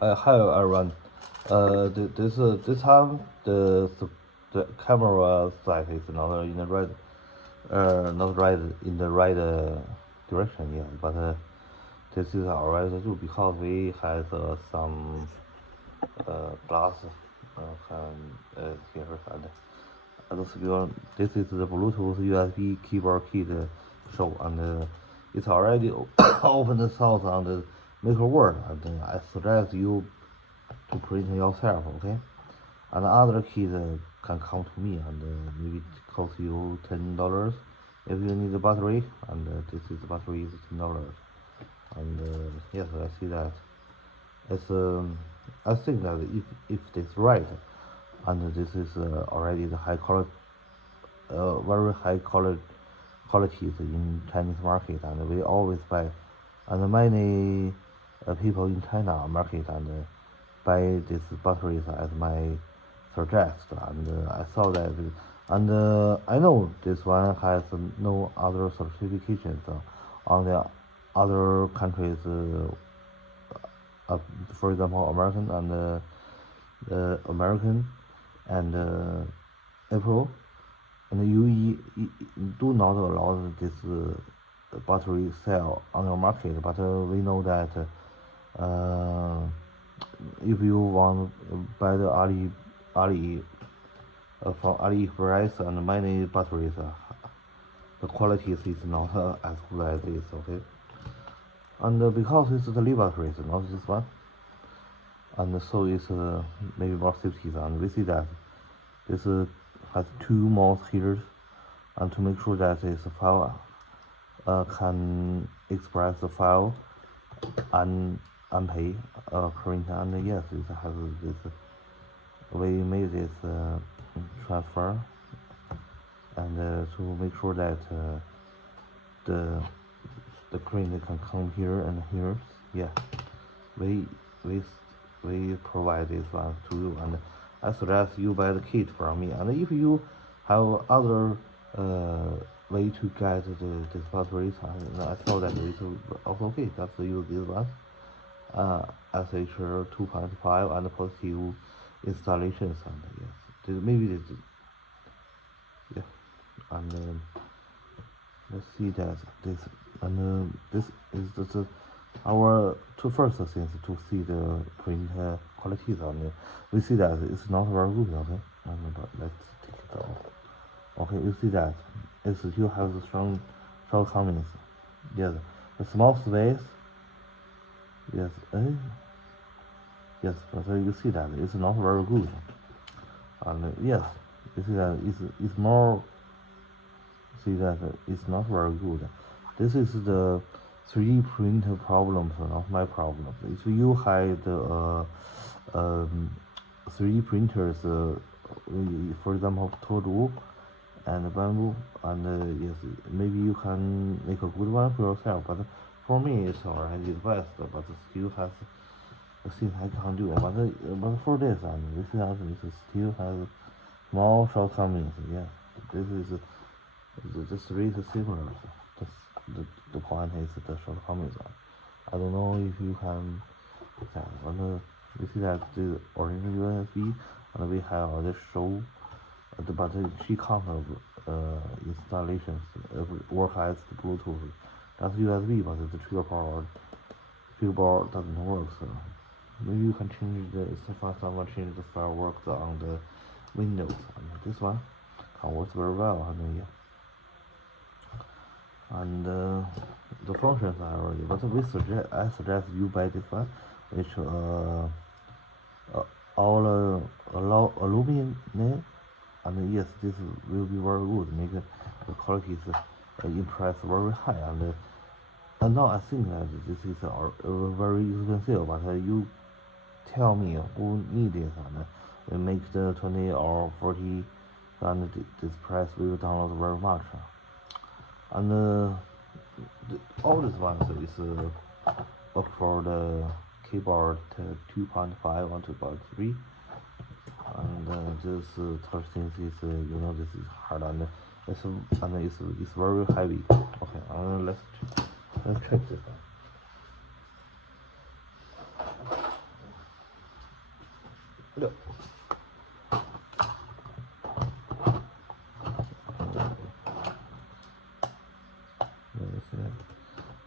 Hello everyone. This time the camera side is not in the right not right in the right direction yet, but this is alright too because we have some glass here and secure. This is the Bluetooth USB keyboard kit show and it's already open the source on the Maker Word and I suggest you to print yourself, okay? And other kids can come to me and maybe it cost you $10 if you need the battery, and this is the battery is $10. And yes, I see that. It's I think that if this right, and this is already the high quality, very high qualities in Chinese market, and we always buy, and many people in China market and buy these batteries as my suggest, and I saw that, and I know this one has no other certifications on the other countries, for example, American and April and UE do not allow this battery sale on your market, but we know that if you want to buy the Ali from AliExpress and many batteries, the quality is not as good as this, okay? And because it's the lead batteries, not this one, and so it's maybe more safety, and we see that this has two mouse heaters, and to make sure that this file can express the file and pay current, and yes, it has this. We made this transfer, and to make sure that the current can come here and here. Yeah, we we we provide this one to you, and I suggest you buy the kit from me. And if you have other way to get this batteries, I saw that it's also okay. Just use this one. SH 2.5 and positive installations, and yes, maybe this, yeah, and let's see that this, and this is our two first things to see the print qualities, and we see that it's not very good, okay, but let's take it off. Okay, you see that it still has the strong shortcomings. Yes, the small space. Yes, yes, but you see that it's not very good, and yes, you see that it's more. See that it's not very good. This is the 3D printer problems, not my problem. If you had 3D printers, for example, Todo and Bamboo, and yes, maybe you can make a good one for yourself. But for me, it's already the best. But still has things I can't do. But for this, and this is still has small shortcomings. Yeah, this is. The three is similar. The point is the shortcomings. I don't know if you can that, and we see that the original USB, and we have the show, but she can't installations work as the Bluetooth. That's USB, but the trigger board doesn't work. So maybe you can change the someone change the file works on the Windows, and this one can work very well. And yeah. And the functions are already, but I suggest you buy this one, which all aluminum, and yes, this will be very good. Make the quality is impress very high, and now I think that this is very expensive, but you tell me who need it, and make the 20 or 40, and this price will download very much. And all these ones is look for the keyboard 2.5 and 2.3, and this touch things is this is hard, and it's very heavy. Okay, let's check this one. Yeah.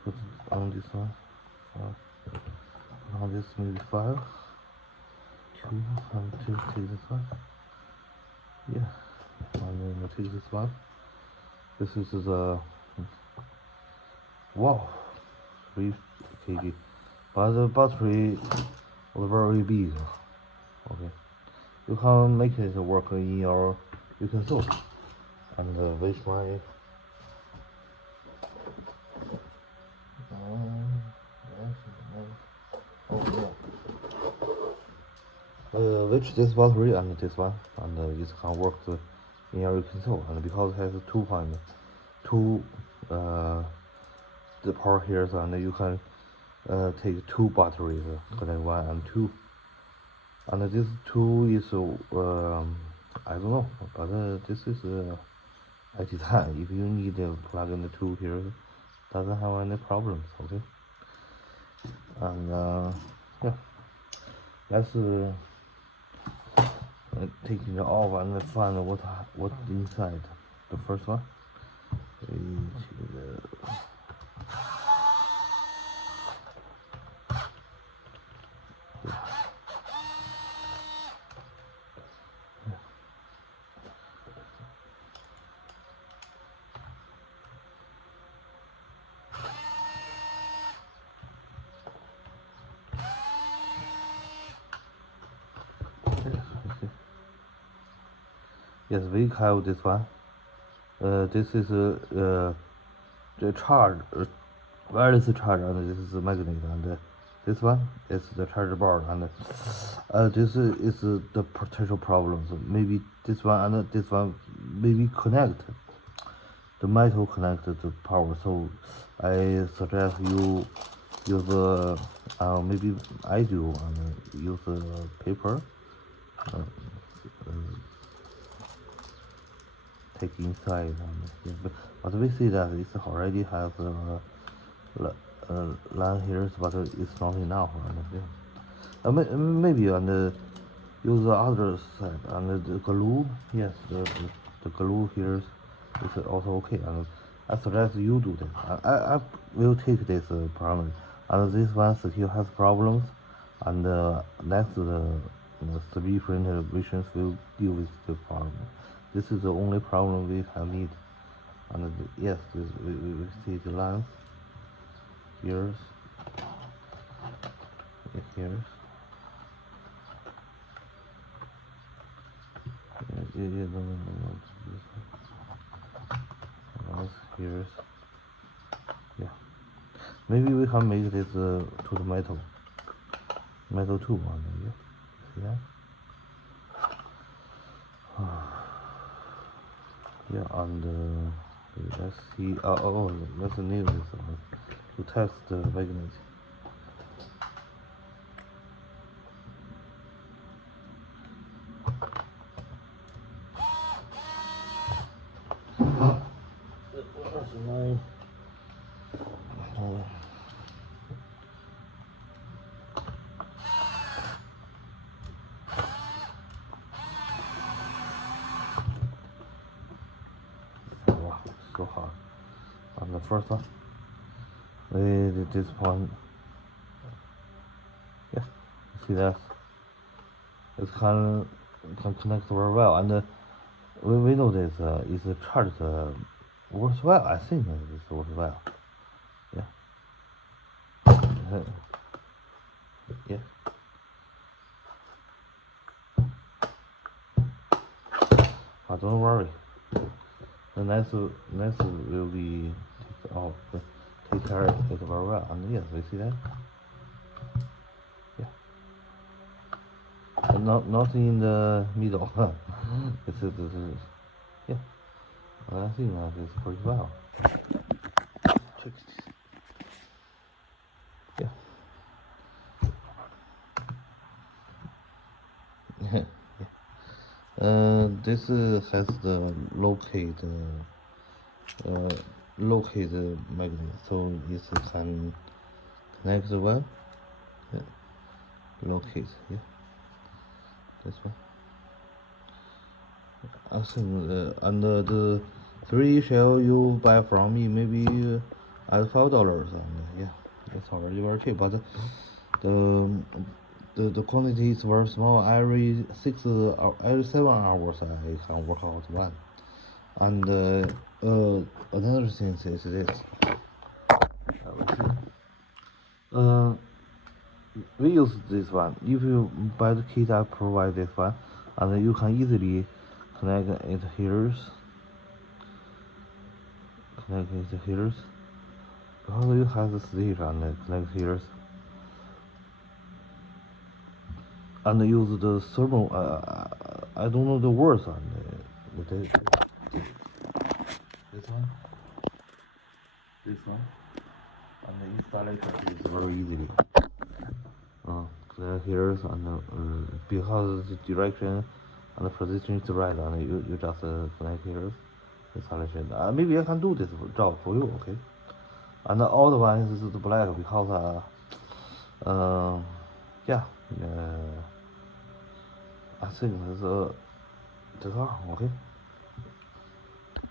Put it on this one. On this maybe 5. 2 and 2 take this one. Yeah. And then I take this one. This is the wow 3 kg. But the battery was very big. Okay. You can make it work in your uConsole. And with my which this battery and this one, and it can work in your console. And because it has 2.2 the power here, and you can take 2 batteries, connect 1 and 2. And this 2 is I don't know, but this is I design. If you need to plug in the 2 here, doesn't have any problems. Okay. And yeah, let's taking it off and find what's inside. The first one. Yes, we have this one. This is the charge, wireless charge, and this is the magnet, and this one is the charger board, and this is the potential problems. Maybe this one and this one maybe connect the metal connected to power. So I suggest you use maybe I do and use paper. Take inside, and but we see that it already has line here, but it's not enough. And maybe and use the other side and the glue. Yes, the glue here is also okay. And I suggest you do that. I will take this problem. And this one still has problems. And next the 3 printer versions will deal with the problem. This is the only problem we have need. And yes, we see the lines. Here's here's. Here's. Yeah. Maybe we can make this to the metal too. Yeah. See that? Yeah, and let's see. Let's name this to test the magnet. Where's my wow, so hard. On the first one, with this point, yeah, see that it can connect very well, and we know this is charged works well. I think it works well. Yeah. Yeah. But don't worry. The next will be take care of it very well. And yes, we see that. Yeah. And not in the middle. This is yeah. And I think that is pretty well. Check this. Yeah. Yeah. This has the locate magnet, so it can connect well. Yeah. Locate, yeah. this one. I think and the 3 shell you buy from me maybe at $5, and yeah, it's already very cheap. But the quantity is very small. Every 7 hours I can work out one. And another thing is this. Uh, we use this one. If you buy the kit, I provide this one, and you can easily connect it here. Connect it here. Because you have the switch and connect here. And use the thermal. I don't know the words on this one. This one. And the installation is very easily. Connect here and because the direction and the position is right, and you just connect here. Installation. Maybe I can do this job for you, okay? And all the ones is the black because yeah, I think it's okay.